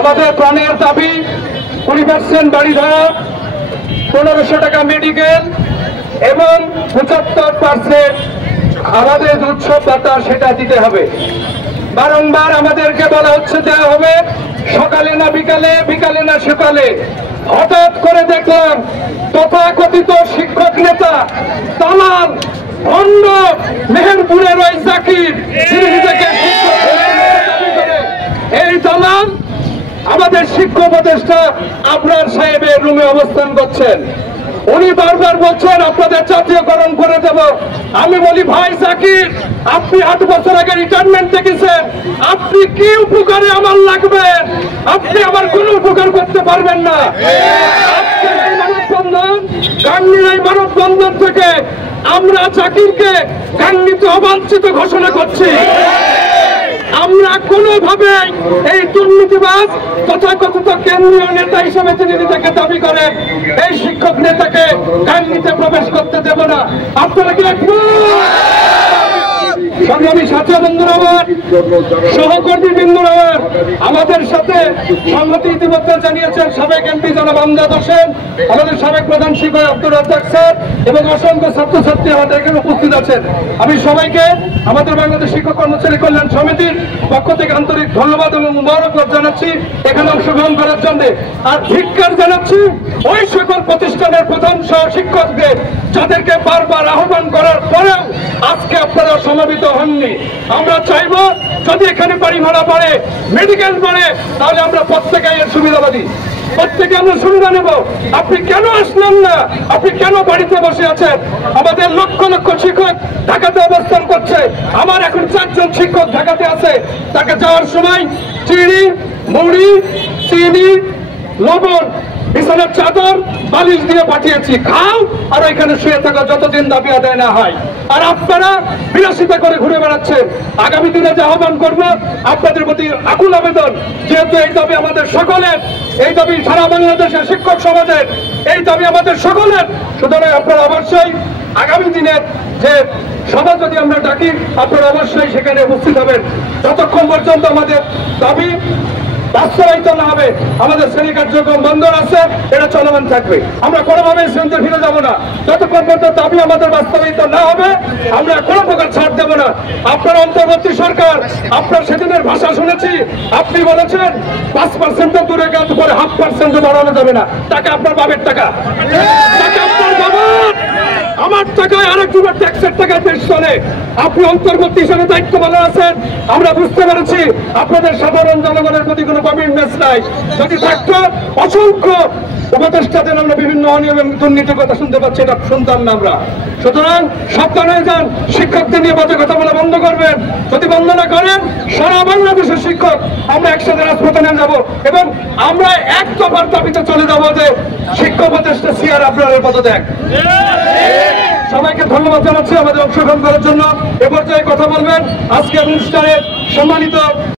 আমাদের প্রাণের দাবি 20% বাড়ি ভাড়া, 1500 টাকা মেডিকেল এবং 75% আমাদের উৎসব ভাতা সেটা দিতে হবে। বারংবার আমাদেরকে বলা হচ্ছে দেওয়া হবে, সকালে না বিকালে, বিকালে না সকালে। হঠাৎ করে দেখলাম তথাকথিত শিক্ষক নেতা দালাল ভণ্ড মেহেরপুরের ওই জাকির, এই দালাল আমাদের শিক্ষা উপদেষ্টা আবরার সাহেবের রুমে অবস্থান করছেন। উনি বারবার বলছেন আপনাদের জাতীয়করণ করে দেব। আমি বলি ভাই জাকির, আপনি 8 বছর আগে রিটায়ারমেন্ট দেখেছেন, আপনি কি উপকারে আমার লাগবেন? আপনি আমার কোন উপকার করতে পারবেন না। আজকের এই মানববন্ধন, গাঙ্গীর এই মানববন্ধন থেকে আমরা জাকিরকে গাঙ্গীতে অবাঞ্ছিত ঘোষণা করছি। আমরা কোনোভাবে এই দুর্নীতিবাজ তথাকথিত কেন্দ্রীয় নেতা হিসেবে তিনি নিজেকে দাবি করেন, এই শিক্ষক নেতাকে গাঙ্গীতে প্রবেশ করতে দেব না। আপনারা কি সংগ্রামী সাথী বন্ধুরা আমার, সহকর্মী বৃন্দরা আমার, আমাদের সাথে সংহতি ইতিমধ্যে জানিয়েছেন সাবেক এমপি জনাব আমজাদ হোসেন, আমাদের সাবেক প্রধান শিক্ষক আব্দুর রাজ্জাক স্যার এবং অসংখ্য ছাত্রছাত্রী আমাদের এখানে উপস্থিত আছেন। আমি সবাইকে আমাদের বাংলাদেশ শিক্ষক কর্মচারী কল্যাণ সমিতির পক্ষ থেকে আন্তরিক ধন্যবাদ এবং মুবারকবাদ জানাচ্ছি এখানে অংশগ্রহণ করার জন্য। আর ধিক্কার জানাচ্ছি ওই সকল প্রতিষ্ঠানের প্রধান সহ শিক্ষকদের, যাদেরকে বারবার আহ্বান করার পরেও আজকে আপনারা সমাবেত হননি। আমরা চাইব যদি এখানে বাড়ি ভাড়া বাড়ে, মেডিকেল বাড়ে, তাহলে আমরা প্রত্যেকে এর সুবিধাবাদী, প্রত্যেকে আমরা সুবিধা নেব। আপনি কেন আসলেন না? আপনি কেন বাড়িতে বসে আছেন? আমাদের লক্ষ লক্ষ শিক্ষক ঢাকাতে অবস্থান করছে। আমার এখন 4 জন শিক্ষক ঢাকাতে আছে। তাকে যাওয়ার সময় চিনি, মুড়ি, চিনি, লবণ, বিছানার চাদর, বালিশ দিয়ে পাঠিয়েছি, খাও আর ওইখানে শুয়ে থাকা যতদিন দাবি আদায় না হয়। আর আপনারা বিলাসিতা করে ঘুরে বেড়াচ্ছেন। আগামী দিনে যে আহ্বান করবো আপনাদের প্রতি আকুল আবেদন, যেহেতু এই দাবি আমাদের সকলের, এই দাবি সারা বাংলাদেশের শিক্ষক সমাজের, এই দাবি আমাদের সকলের, সুতরাং আপনারা অবশ্যই আগামী দিনের যে সভা যদি আমরা ডাকি আপনারা অবশ্যই সেখানে উপস্থিত হবেন। যতক্ষণ পর্যন্ত আমাদের দাবি বাস্তবায়িত না হবে, আমাদের শ্রেণী কার্যক্রম বন্ধ আছে, এটা চলমান থাকবে। আমরা কোনোভাবে শ্রেণীতে ফিরে যাব না। যতক্ষণ পর্যন্ত দাবি আমাদের বাস্তবায়িত না হবে আমরা কোনো প্রকার ছাড় দেব না। আপনার অন্তর্বর্তী সরকার, আপনার সেদিনের ভাষা শুনেছি, আপনি বলেছেন 5% দূরে গেল পরে 0.5% বাড়ানো যাবে না। টাকা আপনার বাবের টাকা, টাকা আপনার বাবার, আমার টাকায় আরেকজনের ট্যাক্সের টাকায় দেশ চলে। আপনি অন্তর্বর্তী হিসেবে দায়িত্ব ভালো আছেন, আমরা বুঝতে পেরেছি আপনাদের সাধারণ জনগণের প্রতি কোনো কমিটমেন্ট নাই। যদি থাকতো অসংখ্য উপদেষ্টাদের আমরা বিভিন্ন অনিয়ম এবং দুর্নীতির কথা শুনতে পাচ্ছি, এটা শুনতাম না আমরা। সুতরাং সাবধান হয়ে যান, শিক্ষকদের নিয়ে বাজে কথা বলা বন্ধ করবেন। যদি বন্ধ না করেন সারা বাংলাদেশের শিক্ষক আমরা একসাথে রাজপথে নিয়ে যাবো এবং আমরা এক দফার দাবিতে চলে যাবো যে শিক্ষক উপদেষ্টা সিআর আপনার পদত্যাগ। সবাইকে ধন্যবাদ জানাচ্ছি আমাদের অংশগ্রহণ করার জন্য। এ পর্যায়ে কথা বলবেন আজকের অনুষ্ঠানের সম্মানিত